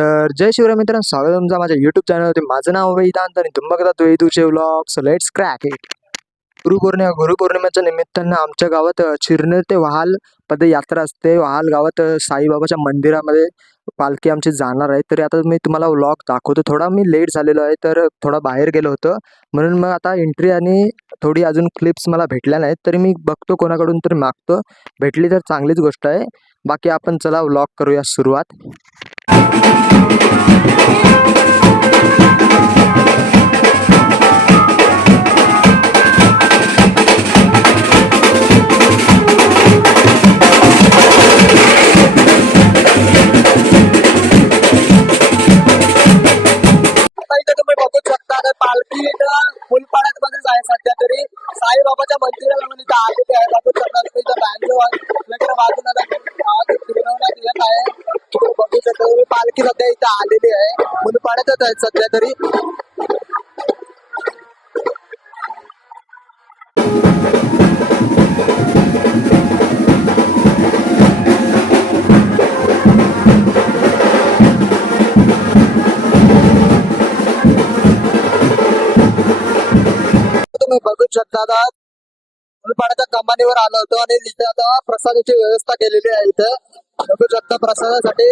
तर जय शिवराय मित्रांनो, स्वागत आहे तुमचं माझ्या YouTube चॅनलवरती. माझं नाव वेदांत आणि तुम्ही बघतात वेदूचे व्लॉग्स. Let's crack it. गुरुपौर्णिमेच्या निमित्तानं आमच्या गावात चिरनेर ते वहाल पदयात्रा असते. वहाल गावात साईबाबाच्या मंदिरामध्ये पालखी आमची जाणार आहे. तरी आता मी तुम्हाला व्लॉग दाखवतो. थोडा मी लेट झालेलो आहे, तर थोडा बाहेर गेलो होतो, म्हणून मग आता एंट्री आणि थोडी अजून क्लिप्स मला भेटल्या नाहीत. तरी मी बघतो कोणाकडून तरी मागतो. भेटली तर चांगलीच गोष्ट आहे. बाकी आपण चला व्लॉग करूया सुरुवात. तुम्ही बघू शकता पालखी फुलपाड्यात मध्येच आहे सध्या तरी. साईबाबाच्या मंदिराला म्हणजे इथं आलेली आहे. बघू शकता तुम्ही इथं बँजो वगैरे बाजूला फिरवण्यात येत आहे. बघू शकता तुम्ही पालखी सध्या इथं आलेली आहे. फुलपाड्यातच आहे सध्या तरी. तुम्ही बघू शकता आता फुलपाड्याच्या कमानीवर आलो होतो आणि तिथे आता प्रसादाची व्यवस्था केलेली आहे. इथं बघू शकता प्रसादासाठी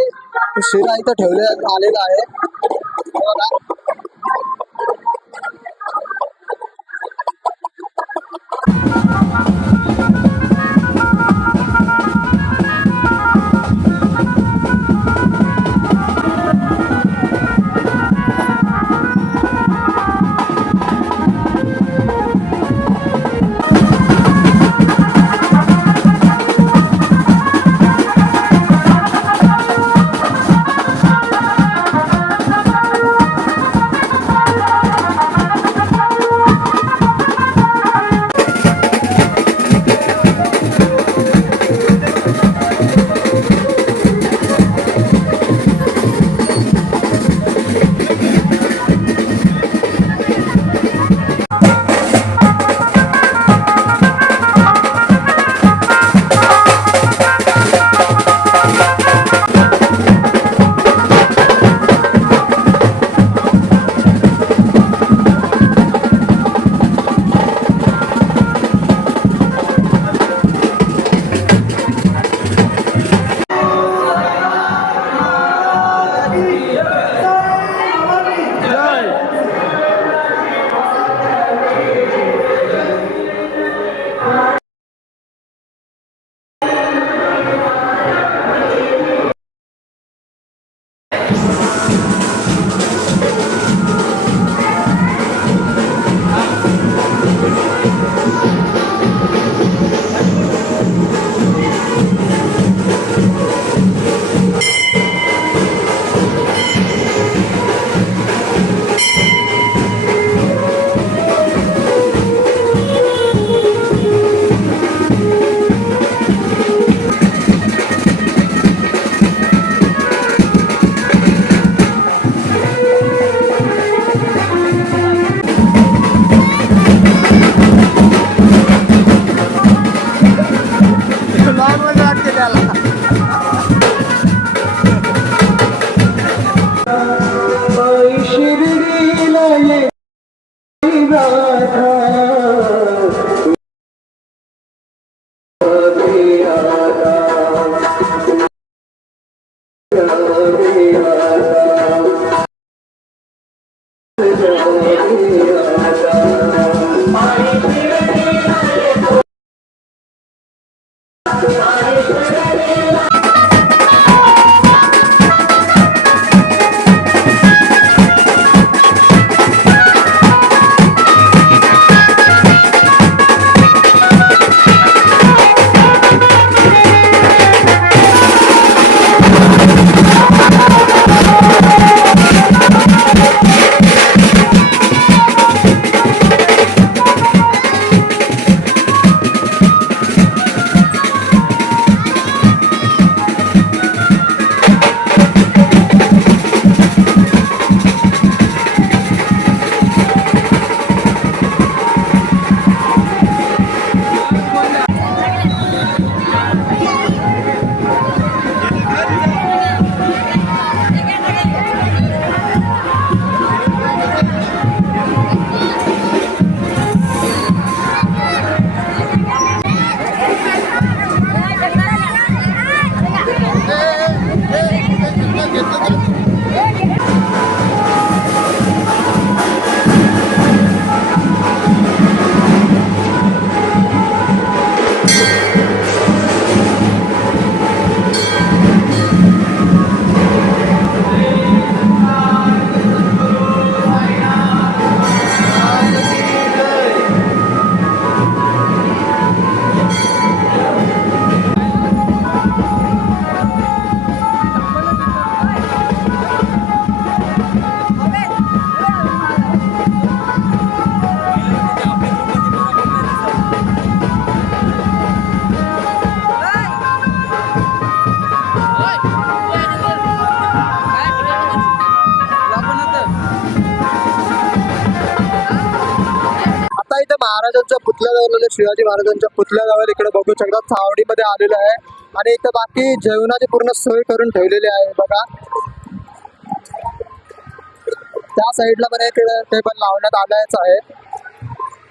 शिरा इथं ठेवले आलेला आहे. पुतळा लावलेल्या शिवाजी महाराजांच्या पुतळ्या लावायला इकडे बघू शकता चावडीमध्ये आलेलो आहे आणि इथं बाकी जेवणाची पूर्ण सोय करून ठेवलेली आहे बघा. त्या साईडला पण एक टेबल लावण्यात आलायच आहे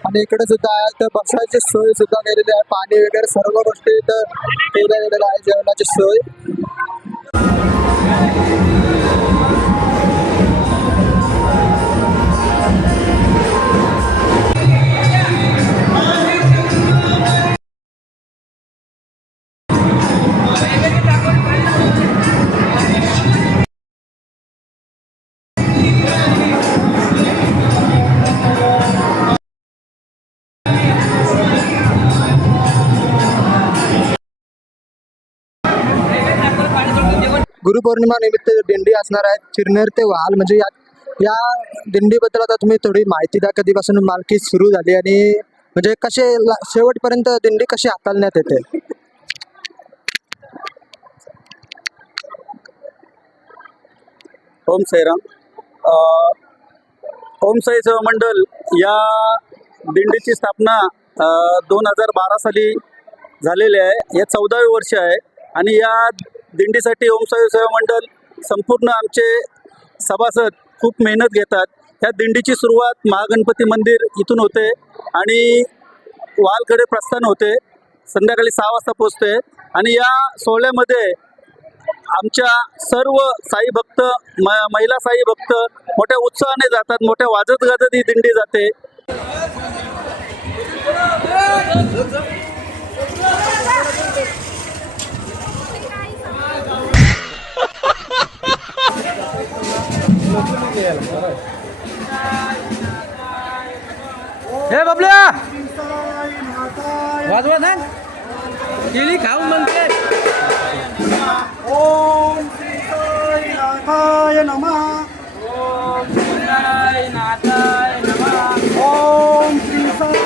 आणि इकडे सुद्धा आहे तर बसायची सोय सुद्धा केलेली आहे. पाणी वगैरे सर्व गोष्टी इथं केल्या गेलेल्या आहे जेवणाची सोय. गुरुपौर्णिमा निमित्त दिंडी असणार आहे चिरनेर ते वहाल म्हणजे या दिंडीबद्दल आता तुम्ही थोडी माहिती द्या. कधीपासून मालकी सुरू झाली आणि म्हणजे कसे शेवटपर्यंत दिंडी कशी हाताळण्यात येते. ओम साईराम. ओम साई सेवा मंडळ या दिंडीची स्थापना 2012 साली झालेली आहे. हे 14वे वर्ष आहे आणि या दिंडीसाठी ओम साई सेवा मंडळ संपूर्ण आमचे सभासद खूप मेहनत घेतात. ह्या दिंडीची सुरुवात महागणपती मंदिर इथून होते आणि वालकडे प्रस्थान होते. संध्याकाळी 6 वाजता पोचते आणि या सोहळ्यामध्ये आमच्या सर्व साई भक्त महिला साई भक्त मोठ्या उत्साहाने जातात. मोठ्या वाजत गाजत ही दिंडी जाते. हे बाबल्या वाजवा ना केळी खाऊन म्हणते. ओम श्री साईनाथाय नमः. ओम नाथाय नमः. ओम श्री साई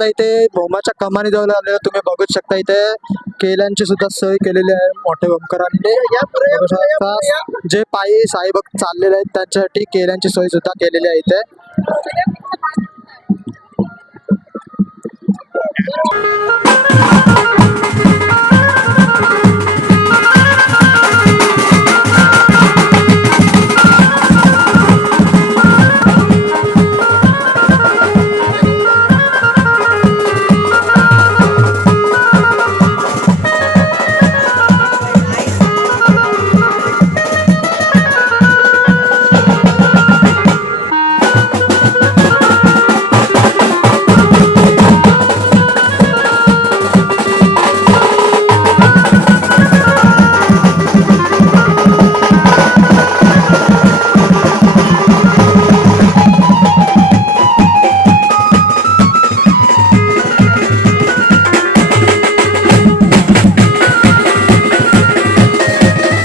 आता इथे भोमाच्या कमानी जवळ आलेलो तुम्ही बघू शकता इथे केल्यांची सुद्धा सोय केलेली आहे मोठे ओमकारांनी बघू शकता. जे पायी साई भक्त चाललेले आहेत त्यांच्यासाठी केल्यांची सोय सुद्धा केलेली आहे इथे.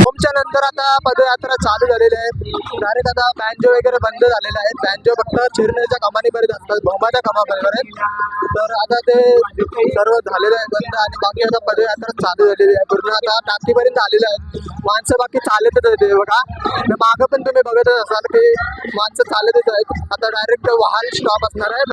ओमच्या नंतर आता पदयात्रा चालू झालेली आहे. डायरेक्ट आता बँजो वगैरे बंद झालेले आहेत. बँजो फक्त चिरण्याच्या कमानीपर्यंत असतात, भोमाच्या कमापर्यंत. तर आता ते सर्व झालेलं आहे बंद आणि बाकी आता पदयात्रा चालू झालेली आहे. पूर्ण आता टाकीपर्यंत आलेले आहेत. माणसं बाकी चालतच आहेत हे बघा. मागं पण तुम्ही बघतच असाल की माणसं चालतच आहेत. आता डायरेक्ट वाहन स्टॉप असणार आहे.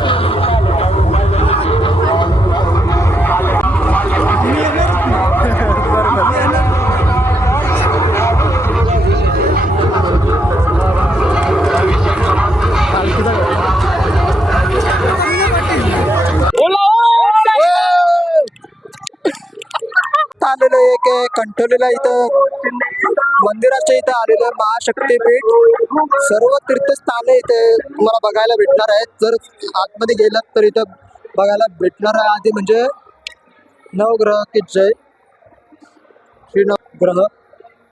आलेलं एक कंठोलीला इथं मंदिराच्या इथं आलेलं महाशक्तीपीठ सर्व तीर्थस्थाने इथे तुम्हाला बघायला भेटणार आहेत. जर आतमध्ये गेलात तर इथं बघायला भेटणार आहे. आधी म्हणजे नवग्रह की जय श्री नवग्रह.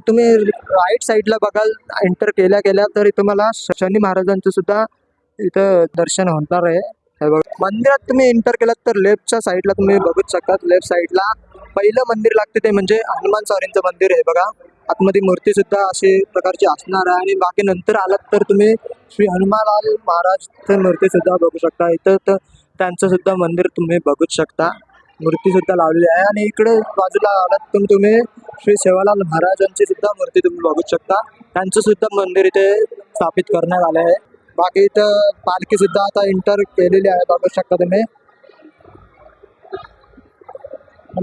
तुम्ही राईट साईडला बघाल एंटर केल्या तरी तुम्हाला शनी महाराजांचं सुद्धा इथं दर्शन होणार आहे. हे बघा मंदिरात तुम्ही एंटर केलात तर लेफ्टच्या साईडला तुम्ही बघू शकतात. लेफ्ट साईडला पहिलं मंदिर लागते ते म्हणजे हनुमान स्वामींचं मंदिर आहे बघा. आतमध्ये मूर्ती सुद्धा अशी प्रकारची असणार आहे आणि बाकी नंतर आलात तर तुम्ही श्री हनुमानलाल महाराजचं मूर्ती सुद्धा बघू शकता. इथं तर त्यांचं सुद्धा मंदिर तुम्ही बघू शकता. मूर्ती सुद्धा लावलेली आहे आणि इकडे बाजूला आलात तर तुम्ही श्री सेवालाल महाराजांची सुद्धा मूर्ती तुम्ही बघू शकता. त्यांचं सुद्धा मंदिर इथे स्थापित करण्यात आलं आहे. बाकी इथं पालखी सुद्धा आता एंटर केलेली आहे बघू शकता तुम्ही.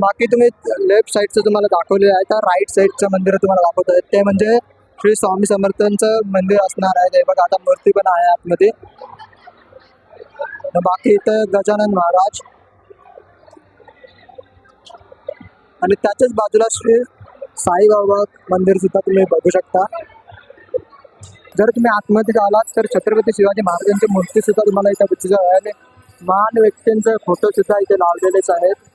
बाकी तुम्ही लेफ्ट साईडचं तुम्हाला दाखवलेलं आहे. तर राईट साईडचं मंदिर तुम्हाला दाखवत आहेत ते म्हणजे श्री स्वामी समर्थांचं मंदिर असणार आहे. ते बघा आता मूर्ती पण आहे आतमध्ये. बाकी इथं गजानन महाराज आणि त्याच्याच बाजूला श्री साईबाबा मंदिर सुद्धा तुम्ही बघू शकता. जर तुम्ही आतमध्ये आलात तर छत्रपती शिवाजी महाराजांची मूर्ती सुद्धा तुम्हाला इथं दिसत आहे. महान व्यक्तींचे फोटो सुद्धा इथे लावलेलेच आहेत.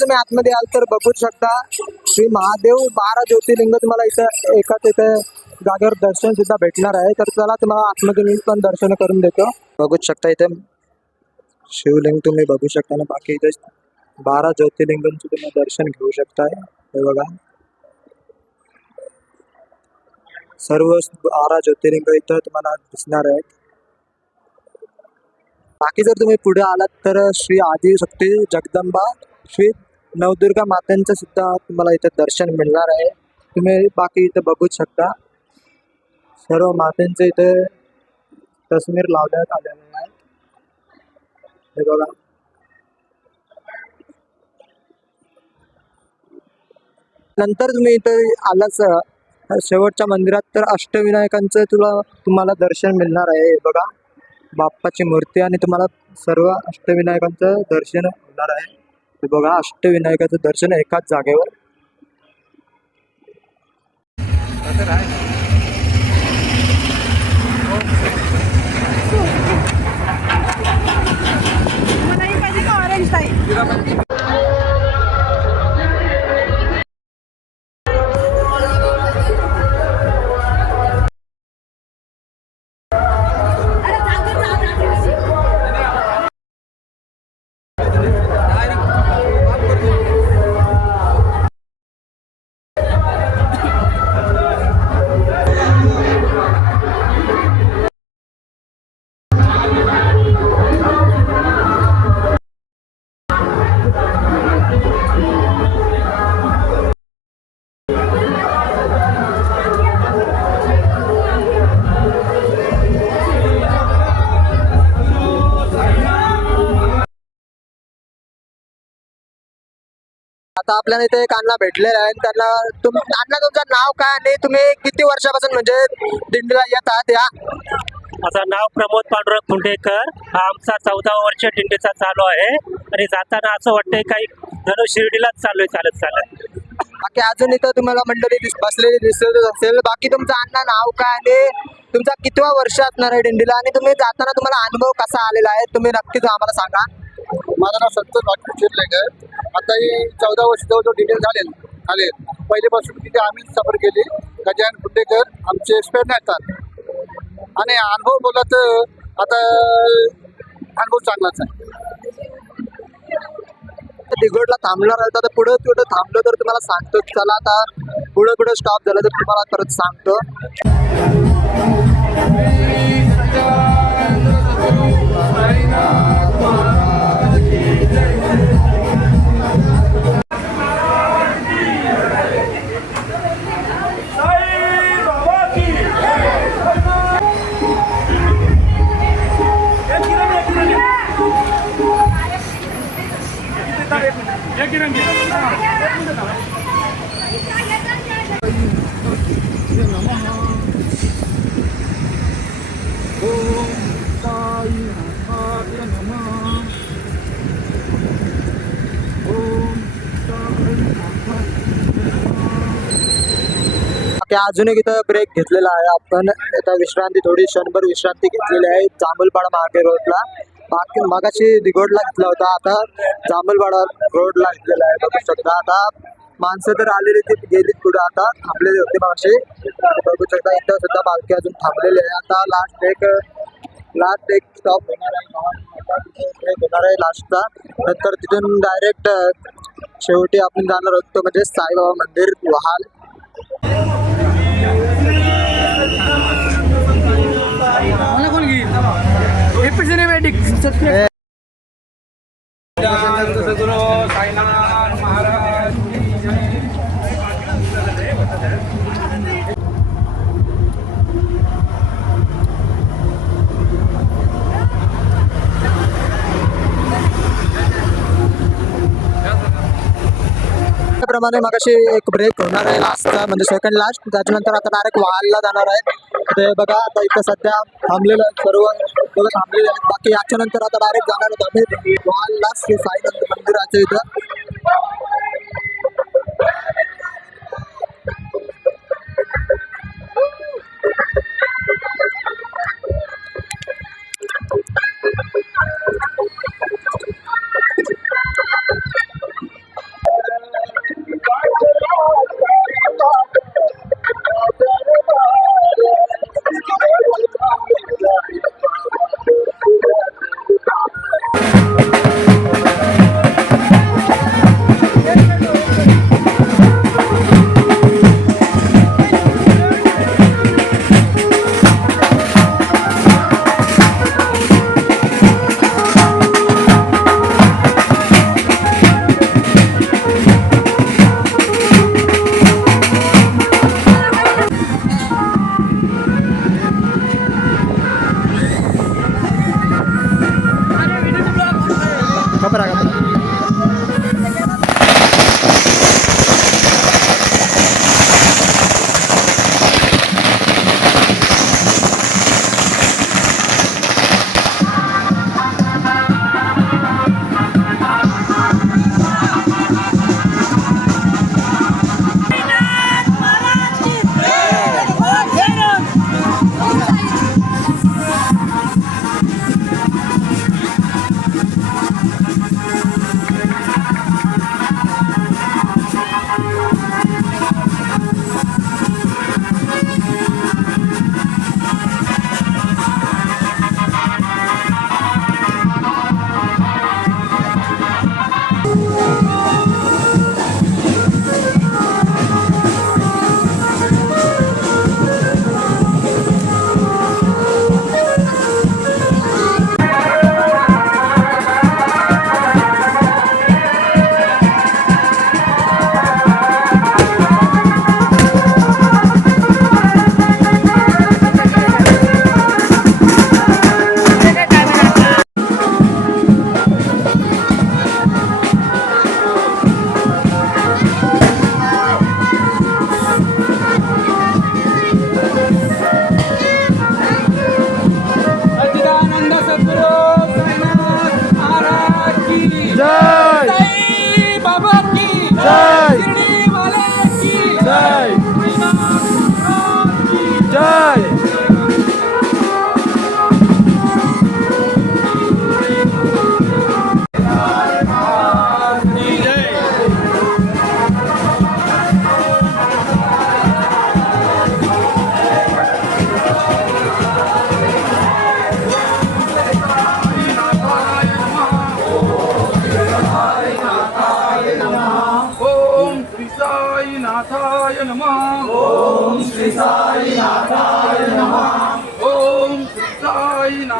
तुम्ही आतमध्ये आल तर बघू शकता श्री महादेव 12 ज्योतिर्लिंग तुम्हाला इथं एकाच इथे जागेवर दर्शन सुद्धा भेटणार आहे. तर चला तुम्हाला आतमध्ये मी पण दर्शन करून देतो. बघू शकता इथे शिवलिंग तुम्ही बघू शकता ना. बाकी इथे 12 ज्योतिर्लिंगांचं तुम्ही दर्शन घेऊ शकताय. हे बघा सर्व 12 ज्योतिर्लिंग इथं तुम्हाला दिसणार आहेत. बाकी जर तुम्ही पुढे आलात तर श्री आदिशक्ती जगदंबा श्री नवदुर्गा मातांचं सुद्धा तुम्हाला इथं दर्शन मिळणार आहे. तुम्ही बाकी इथं बघू शकता सर्व मातांचे इथे तस्वीर लावण्यात आलेले आहेत. हे बघा नंतर तुम्ही इथं आलाच शेवटच्या मंदिरात तर अष्टविनायकांचं तुम्हाला दर्शन मिळणार आहे. हे बघा बाप्पाची मूर्ती आणि तुम्हाला सर्व अष्टविनायकांचं दर्शन होणार आहे. हे बघा अष्टविनायकाचं दर्शन एकाच जागेवर. मला ही पाहिजे का ऑरेंज ताई? आता आपल्याला इथे एक अण्णा भेटलेला आहे. त्यांना अण्णा तुमचं नाव काय आणि तुम्ही किती वर्षापासून म्हणजे दिंडीला येतात या? माझं नाव प्रमोद पांडुरंग कुंडेकर. हा आमचा 14वा वर्ष दिंडीचा चालू आहे आणि जाताना असं वाटतंय काही जण शिर्डीलाच चाललोय चालत चालत. बाकी अजून इथं तुम्हाला मंडळी बसलेली दिसत असेल. बाकी तुमचं अण्णा नाव काय आणि तुमचा कितवा वर्ष असणार आहे दिंडीला आणि तुम्ही जाताना तुम्हाला अनुभव कसा आलेला आहे तुम्ही नक्कीच आम्हाला सांगा. माझं नाव संतोष वाटपूर शिरलेकर. आता ही 14 वर्ष जवळजवळ डिटेल झाले. पहिल्यापासून तिथे आम्ही सफर केली. गजानन कुंडेकर आमचे एक्सपर्ट येतात आणि अनुभव बोलला तर आता अनुभव चांगलाच आहे. दिगोडला थांबणार आहे तर पुढं कुठं थांबलो तर तुम्हाला सांगतो. चला आता पुढं कुठं स्टॉप झालं तर तुम्हाला परत सांगतो. की अजून एक इथं ब्रेक घेतलेला आहे. आपण आता विश्रांती थोडी क्षणभर विश्रांती घेतलेली आहे जांभूलपाडा मार्गे रोडला. बाकी मगाशी दिगोडला घेतला होता, आता जांभूलपाडा रोडला घेतलेला आहे. बघू शकता आता माणसं तर आलेली ती गेली पुढे आता थांबलेली होते मागचे. बघू शकता इथं सुद्धा पालखी अजून थांबलेली आहे. आता लास्ट एक स्टॉप होणार आहे लास्टचा. नंतर तिथून डायरेक्ट शेवटी आपण जाणार आहोत तो म्हणजे साईबाबा मंदिर वहाल. मला कोण घेईल एपिसिनेमॅटिक सबस्क्राइब. सद्गुरू साईनाथ महाराज की जय. त्याप्रमाणे मगाशी एक ब्रेक होणार आहे लास्टचा म्हणजे सेकंड लास्ट. त्याच्यानंतर आता डायरेक्ट वहालला जाणार आहे. ते बघा आता इथं सध्या थांबलेलं आहे, सर्व लोक थांबलेले आहेत. बाकी याच्यानंतर आता डायरेक्ट जाणार आहोत आम्ही वहालला श्री साईनाथ मंदिराच्या इथं.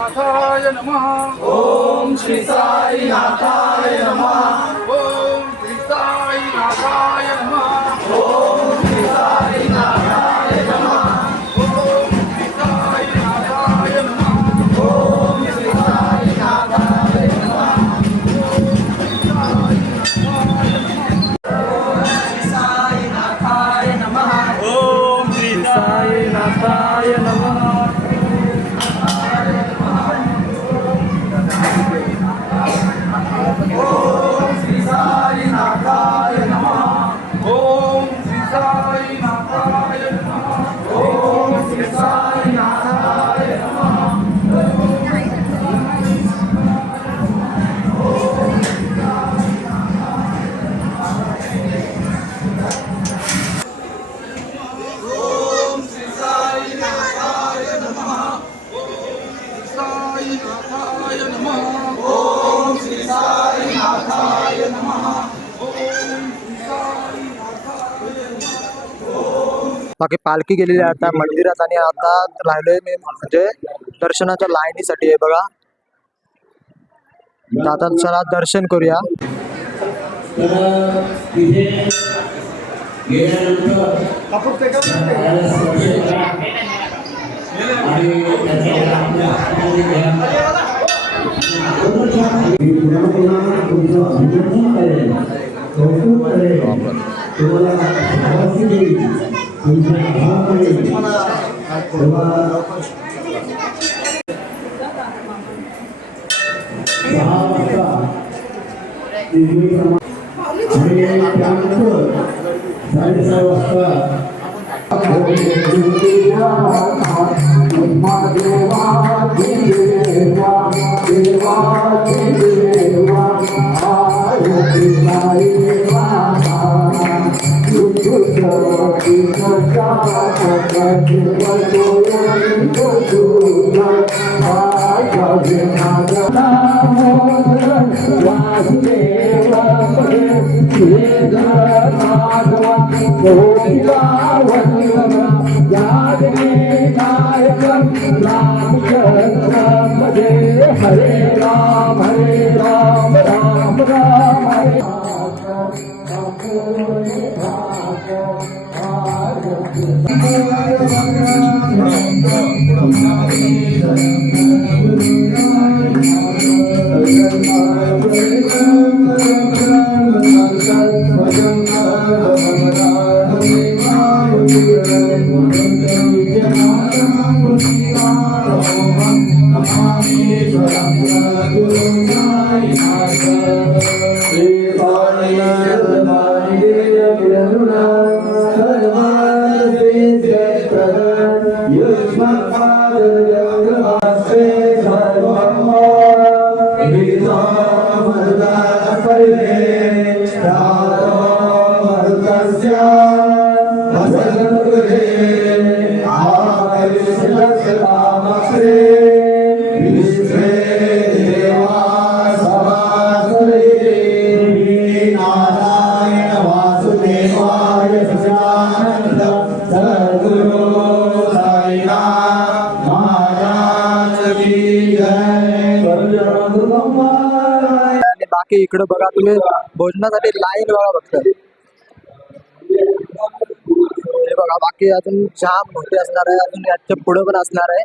साईनाथाय नमः. ओम श्री साईनाथाय नमः. ओम श्री साईनाथाय नमः. ओम श्री साईनाथाय नमः. ओम श्री साईनाथाय नमः. ओम श्री साईनाथाय नमः. ओम श्री साईनाथाय नमः. ओम श्री साईनाथाय नमः. ओम श्री साईनाथाय नमः. ओम श्री साईनाथाय नमः. साईनाथाय नमः. ओम श्री साईनाथाय नमः. बाकी पालखी गेलेली आहे आता मंदिरात आणि आता राहिलोय मी म्हणजे दर्शनाच्या लाईनीसाठी आहे बघा. तर आता चला दर्शन करूया. तर तिथे गेल्यानंतर स्पर्श करा आणि त्याचा आपल्या हातामध्ये घ्या. मी पुन्हा पुन्हा तुमचं अभिनंदन करेन, कौतुक करेन, तुम्हाला शाबासकी देईन, तुमचे आभार मानेन. तेव्हा 6 वाजता आणि त्यानंतर 6:30 वाजता हरे राम राम राम हरे. आणि बाकी इकडे बघा तुम्ही भोजनासाठी लाईन बघा फक्त. हे बघा बाकी अजून जाम मोठे असणार आहे, अजून याच्या पुढे पण असणार आहे.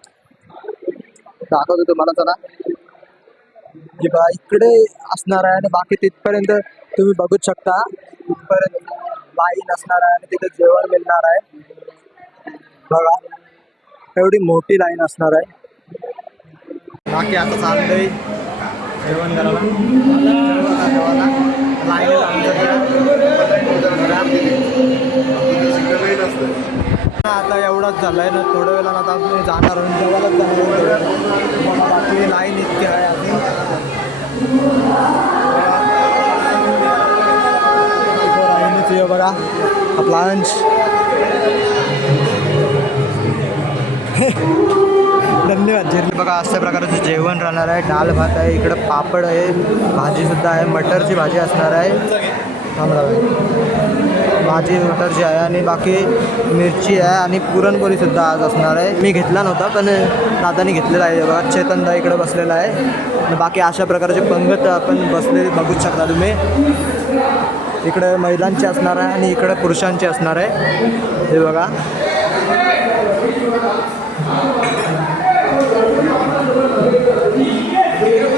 दाखवतो तुम्हाला चला. हे बघा इकडे असणार आहे आणि बाकी तिथपर्यंत तुम्ही बघू शकता. तिथपर्यंत लाईन असणार आहे आणि तिथे जेवण मिळणार आहे बघा. एवढी मोठी लाईन असणार आहे. बाकी आता चाललंय जेवण करायला. आता एवढाच झालाय ना, थोड्या वेळानं आता आपण जाणार आहोत जेवायलाच जाणार. बाकी लाईन इतकी आहे अजून. लाईनच बघा आपला लंच. धन्यवाद. झिरली बघा अशा प्रकारचं जेवण राहणार आहे. डाळ भात आहे, इकडं पापड आहे, भाजीसुद्धा आहे, मटरची भाजी असणार आहे. भाजी मटरची आहे आणि बाकी मिरची आहे आणि पुरणपोळी सुद्धा आज असणार आहे. मी घेतला नव्हता पण दादानी घेतलेला आहे. बघा चेतनदा इकडे बसलेला आहे आणि बाकी अशा प्रकारचे पंगत आपण बसलेले बघूच शकता तुम्ही. इकडे महिलांची असणार आहे आणि इकडे पुरुषांची असणार आहे. हे बघा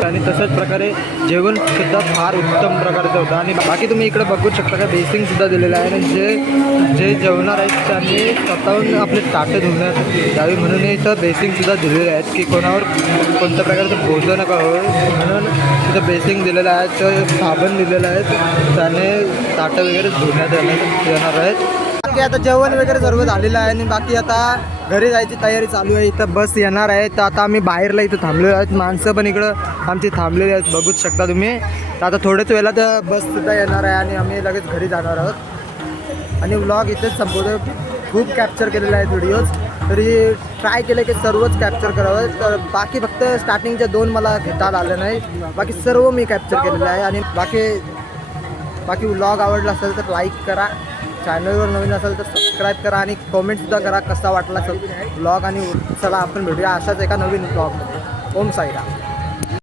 आणि तशाच प्रकारे जेवण सुद्धा फार उत्तम प्रकारचं होतं. आणि बाकी तुम्ही इकडे बघू शकता का बेसिंग सुद्धा दिलेलं आहे. आणि जे जेवणार आहेत त्यांनी स्वतःहून आपले ताटे धुण्यात यावी म्हणून इथं बेसिंग सुद्धा दिलेले आहेत की कोणावर कोणत्या प्रकारचं भोजन नका होईल म्हणून तिथं बेसिंग दिलेलं आहे. तर साबण दिलेलं आहे त्याने ताटं वगैरे धुण्यात येणार आहेत. बाकी आता जेवण वगैरे सर्व झालेलं आहे आणि बाकी आता घरी जायची तयारी चालू आहे. इथं बस येणार आहे तर आता आम्ही बाहेरला इथं थांबलेलो आहेत. माणसं पण इकडं आमची थांबलेली आहेत बघूच शकता तुम्ही. तर आता थोड्याच वेळेला तर बससुद्धा येणार आहे आणि आम्ही लगेच घरी जाणार आहोत. आणि व्लॉग इथेच संपवतो. खूप कॅप्चर केलेले आहेत व्हिडिओज तरी ट्राय केलं की सर्वच कॅप्चर करावं. तर बाकी फक्त स्टार्टिंगच्या 2 मला घेता आलं नाही. बाकी सर्व मी कॅप्चर केलेलं आहे. आणि बाकी व्लॉग आवडला असेल तर लाईक करा. चॅनलवर नवीन असेल तर सबस्क्राईब करा आणि कॉमेंटसुद्धा करा कसा वाटला व्लॉग. आणि चला आपण भेटूया अशाच एका नवीन व्लॉगमध्ये. ओम साईराम.